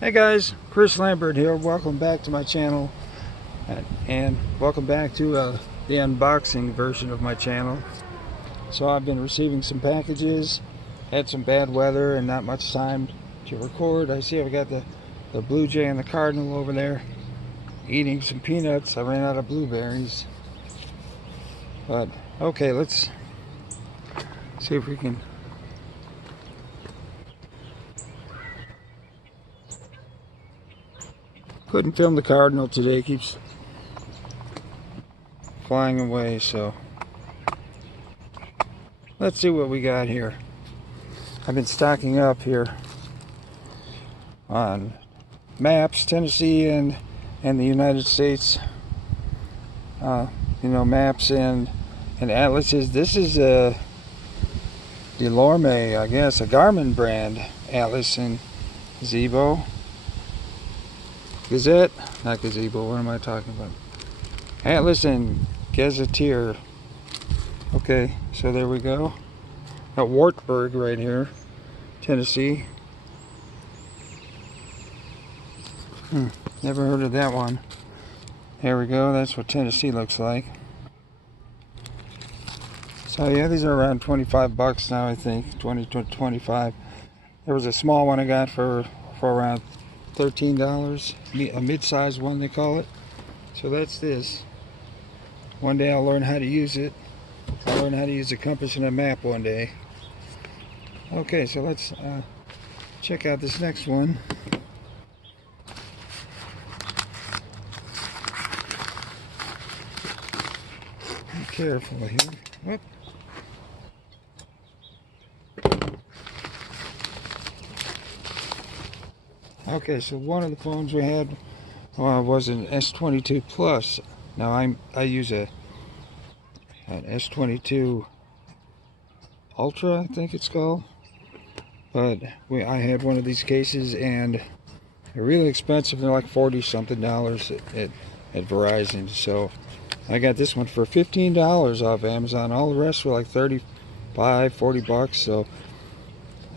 Hey guys, Chris Lambert here. Welcome back to my channel, and welcome back to the unboxing version of my channel. So I've been receiving some packages, had some bad weather and not much time to record. I see I've got the Blue Jay and the Cardinal over there eating some peanuts. I ran out of blueberries. But okay, let's see if we can. Couldn't film the Cardinal today, keeps flying away, so let's see what we got here. I've been stocking up here on maps, Tennessee and the United States. Maps and atlases. This is a Delorme, I guess, a Garmin brand atlas and gazebo. Gazette, not gazebo. What am I talking about? Atlas and gazetteer. Okay, so there we go. Got Wartburg right here, Tennessee. Never heard of that one. There we go. That's what Tennessee looks like. So yeah, these are around 25 bucks now, I think. 20 to 25. There was a small one I got for around $13, a mid-sized one they call it. So that's this. One day I'll learn how to use it. I'll learn how to use a compass and a map one day. Okay, so let's check out this next one. Be careful here. Whoop. Okay, so one of the phones we had was an S22 Plus. Now I use an S22 Ultra, I think it's called. But I had one of these cases and they're really expensive. They're like $40-something at Verizon. So I got this one for $15 off Amazon. All the rest were like 35, 40 bucks. So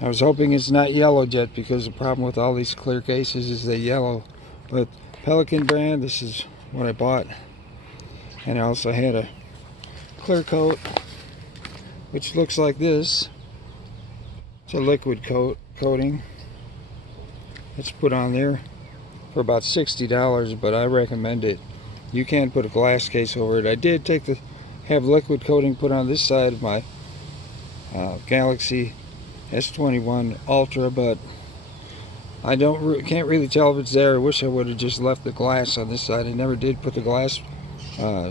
I was hoping it's not yellowed yet, because the problem with all these clear cases is they yellow. But Pelican brand, this is what I bought. And I also had a clear coat, which looks like this. It's a liquid coating. It's put on there for about $60, but I recommend it. You can't put a glass case over it. I did have liquid coating put on this side of my Galaxy S21 Ultra, but I can't really tell if it's there. I wish I would have just left the glass on this side. I never did put the glass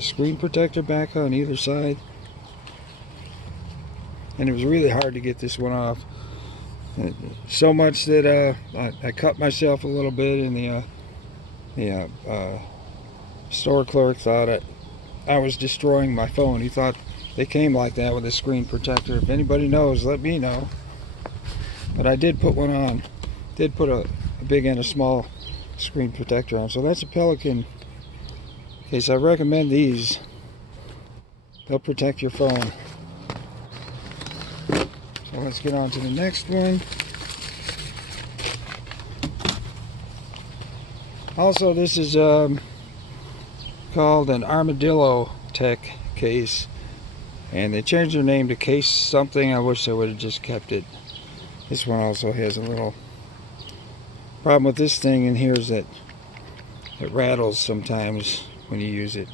screen protector back on either side, and it was really hard to get this one off. So much that I cut myself a little bit, and the store clerk thought I was destroying my phone. He thought they came like that with a screen protector. If anybody knows, let me know. But I did put one on. Did put a big and a small screen protector on. So that's a Pelican case. I recommend these. They'll protect your phone. So let's get on to the next one. Also, this is called an Armadillo Tech case, and they changed their name to Case something. I wish I would have just kept it. This one also has a little problem with this thing in here, is that it rattles sometimes when you use it.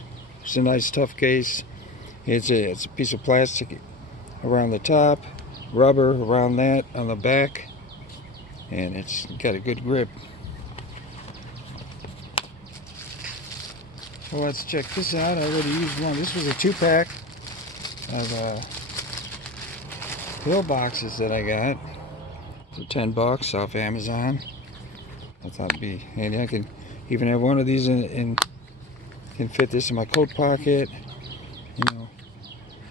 It's a nice tough case. It's a piece of plastic around the top, rubber around that on the back, and it's got a good grip. So let's check this out. I already used one. This was a 2-pack of pill boxes that I got for 10 bucks off Amazon. I thought it'd be handy. I can even have one of these can fit this in my coat pocket. You know,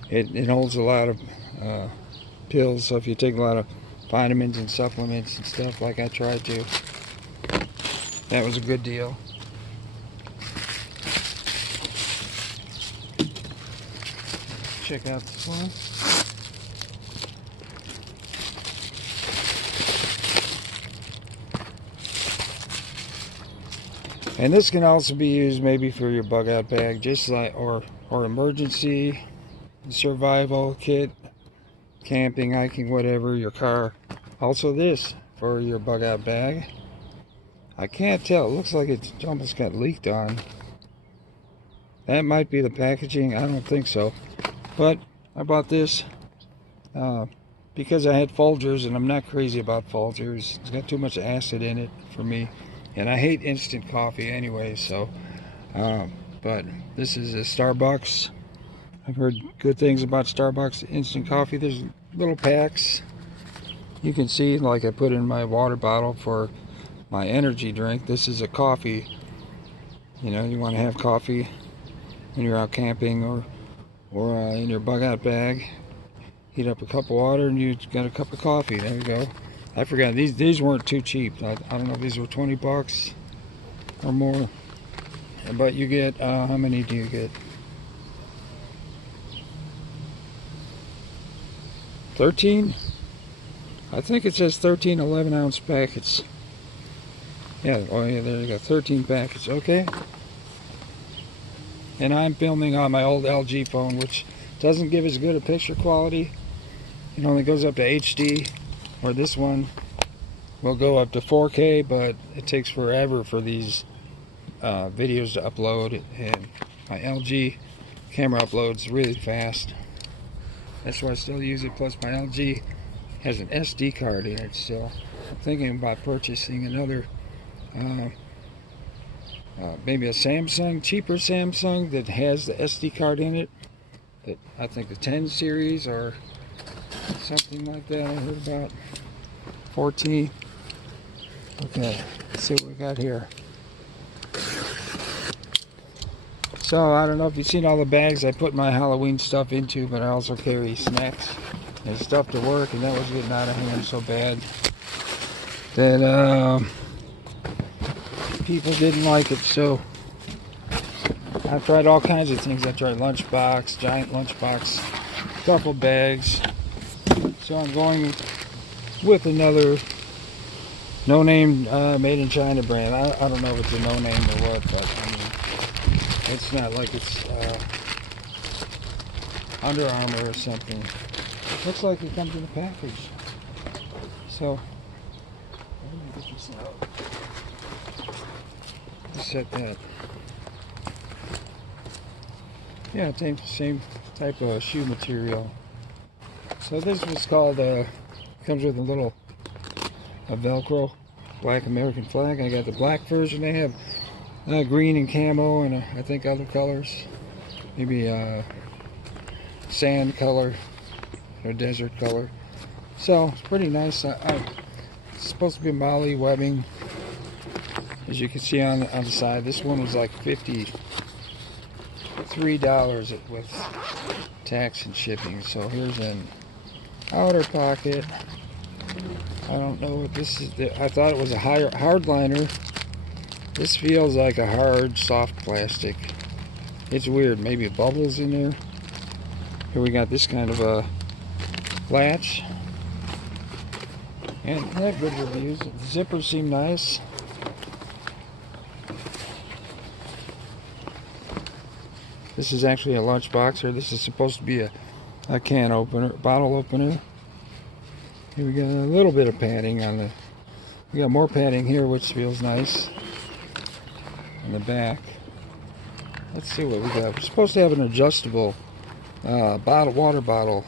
it holds a lot of pills, so if you take a lot of vitamins and supplements and stuff like I tried to, that was a good deal. Check out this one. And this can also be used maybe for your bug out bag, just like or emergency survival kit, camping, hiking, whatever, your car. Also this for your bug out bag. I can't tell, it looks like it almost got leaked on. That might be the packaging, I don't think so. But I bought this because I had Folgers, and I'm not crazy about Folgers. It's got too much acid in it for me. And I hate instant coffee anyway, so. But this is a Starbucks. I've heard good things about Starbucks instant coffee. There's little packs. You can see, like I put in my water bottle for my energy drink. This is a coffee. You know, you want to have coffee when you're out camping or in your bug out bag. Heat up a cup of water and you got a cup of coffee. There you go. I forgot, these weren't too cheap. I don't know if these were 20 bucks or more. But you get, how many do you get? 13? I think it says 13 11-ounce packets. Yeah, oh yeah, there you go, 13 packets, okay. And I'm filming on my old LG phone, which doesn't give as good a picture quality. It only goes up to HD, or this one will go up to 4K, but it takes forever for these videos to upload, and my LG camera uploads really fast. That's why I still use it. Plus my LG has an SD card in it still. I'm thinking about purchasing another maybe a Samsung, cheaper Samsung that has the SD card in it. That I think the 10 series or something like that I heard about. 14. Okay, let's see what we got here. So I don't know if you've seen all the bags I put my Halloween stuff into, but I also carry snacks and stuff to work, and that was getting out of hand so bad that people didn't like it. So I've tried all kinds of things. I tried lunchbox, giant lunchbox, duffel bags. So I'm going with another no-name made in China brand. I don't know if it's a no-name or what, but I mean, it's not like it's Under Armour or something. Looks like it comes in a package. So let me get this out. Let's set that. Yeah, same type of shoe material. So this was called, comes with a Velcro, black American flag. I got the black version. They have green and camo and I think other colors. Maybe sand color or desert color. So it's pretty nice. It's supposed to be Molly webbing. As you can see on the side, this one was like $53 with tax and shipping. So here's an outer pocket. I don't know what this is. I thought it was a hard liner. This feels like a hard, soft plastic. It's weird. Maybe bubbles in there. Here we got this kind of a latch. And I have good reviews. The zippers seem nice. This is actually a lunch box, or this is supposed to be a can opener, bottle opener. Here we got a little bit of padding on the. We got more padding here, which feels nice. On the back. Let's see what we got. We're supposed to have an adjustable water bottle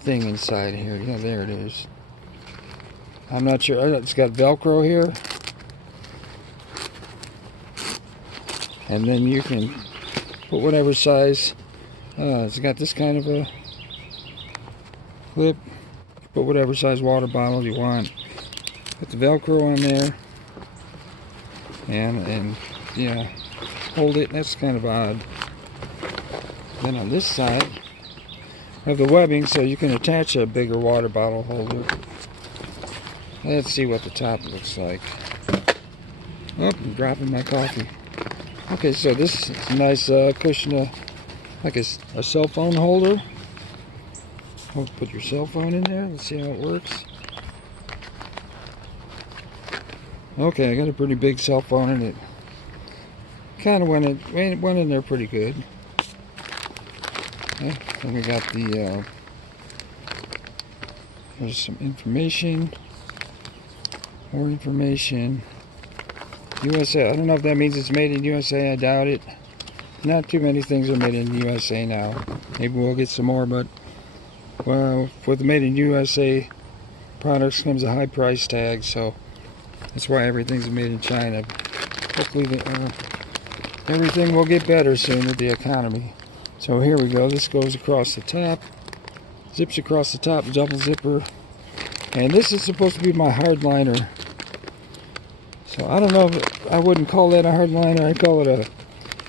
thing inside here. Yeah, there it is. I'm not sure. It's got Velcro here, and then you can put whatever size. It's got this kind of a clip. Put whatever size water bottle you want. Put the Velcro on there, and yeah, hold it. That's kind of odd. Then on this side, I have the webbing so you can attach a bigger water bottle holder. Let's see what the top looks like. Oh, I'm dropping my coffee. Okay, so this is a nice cushion, like a cell phone holder. Oh, put your cell phone in there. Let's see how it works. Okay, I got a pretty big cell phone in it. kind of went in there pretty good. Okay, then we got the there's some information, more information. USA. I don't know if that means it's made in USA. I doubt it. Not too many things are made in the USA now. Maybe we'll get some more, but well, with the made in USA products comes a high price tag, so that's why everything's made in China. Hopefully everything will get better soon with the economy. So here we go. This goes across the top, zips across the top, double zipper, and this is supposed to be my hard liner. So I don't know if I wouldn't call that a hard liner. I call it a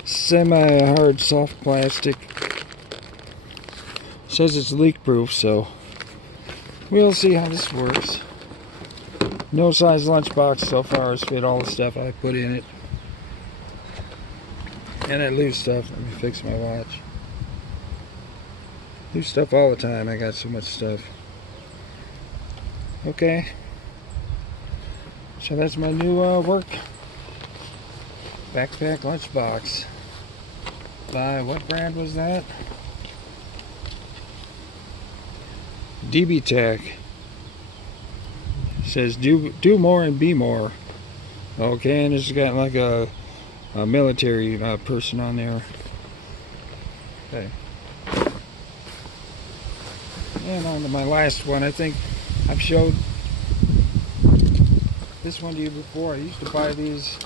semi-hard soft plastic. It says it's leak proof, so we'll see how this works. No size lunchbox so far has fit all the stuff I put in it. And I lose stuff. Let me fix my watch. Lose stuff all the time. I got so much stuff. Okay. So that's my new work backpack lunchbox. By what brand was that? DB Tech. It says do more and be more. Okay, and it's got like a military person on there. Okay. And on to my last one. I think I've showed this one to you before. I used to buy these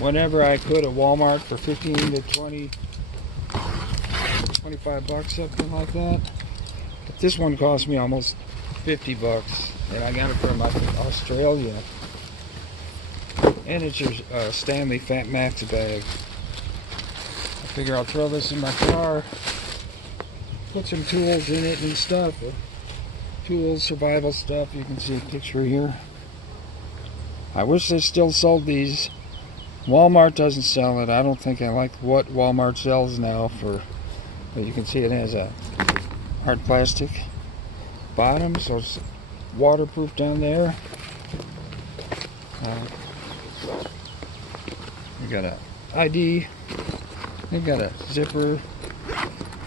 whenever I could at Walmart for 15 to 20, 25 bucks, something like that. But this one cost me almost 50 bucks, and I got it from Australia. And it's your Stanley Fat Max bag. I figure I'll throw this in my car, put some tools in it and stuff. Tools, survival stuff. You can see a picture here. I wish they still sold these. Walmart doesn't sell it. I don't think I like what Walmart sells now for, but you can see it has a hard plastic bottom, so it's waterproof down there. We got a ID. We got a zipper.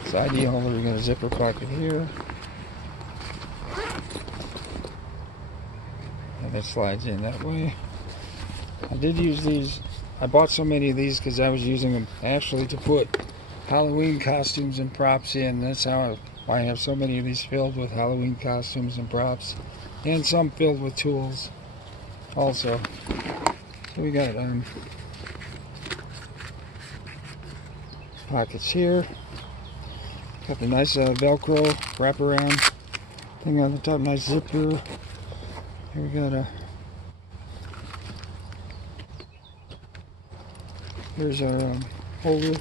It's ID holder. We got a zipper pocket here. And it slides in that way. I did use these. I bought so many of these because I was using them actually to put Halloween costumes and props in. That's how I have so many of these filled with Halloween costumes and props, and some filled with tools also. So we got pockets here. Got the nice Velcro wraparound thing on the top, nice zipper. Here we got a. Here's our holder,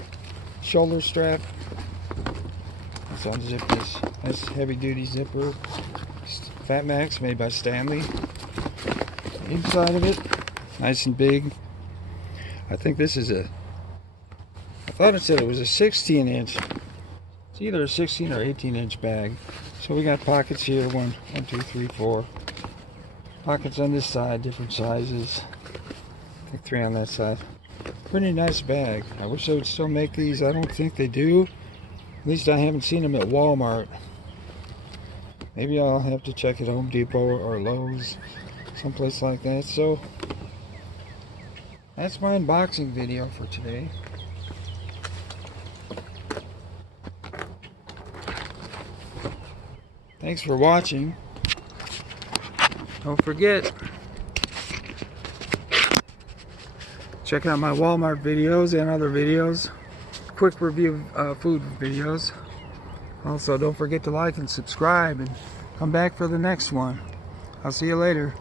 shoulder strap. Let's unzip this nice heavy duty zipper. Fat Max made by Stanley. Inside of it, nice and big. I think this is I thought it said it was a 16 inch. It's either a 16 or 18 inch bag. So we got pockets here, one, two, three, four. Pockets on this side, different sizes. I think 3 on that side. Pretty nice bag. I wish they would still make these. I don't think they do. At least I haven't seen them at Walmart. Maybe I'll have to check at Home Depot or Lowe's, someplace like that. So that's my unboxing video for today. Thanks for watching. Don't forget, check out my Walmart videos and other videos. Quick review food videos. Also, don't forget to like and subscribe and come back for the next one. I'll see you later.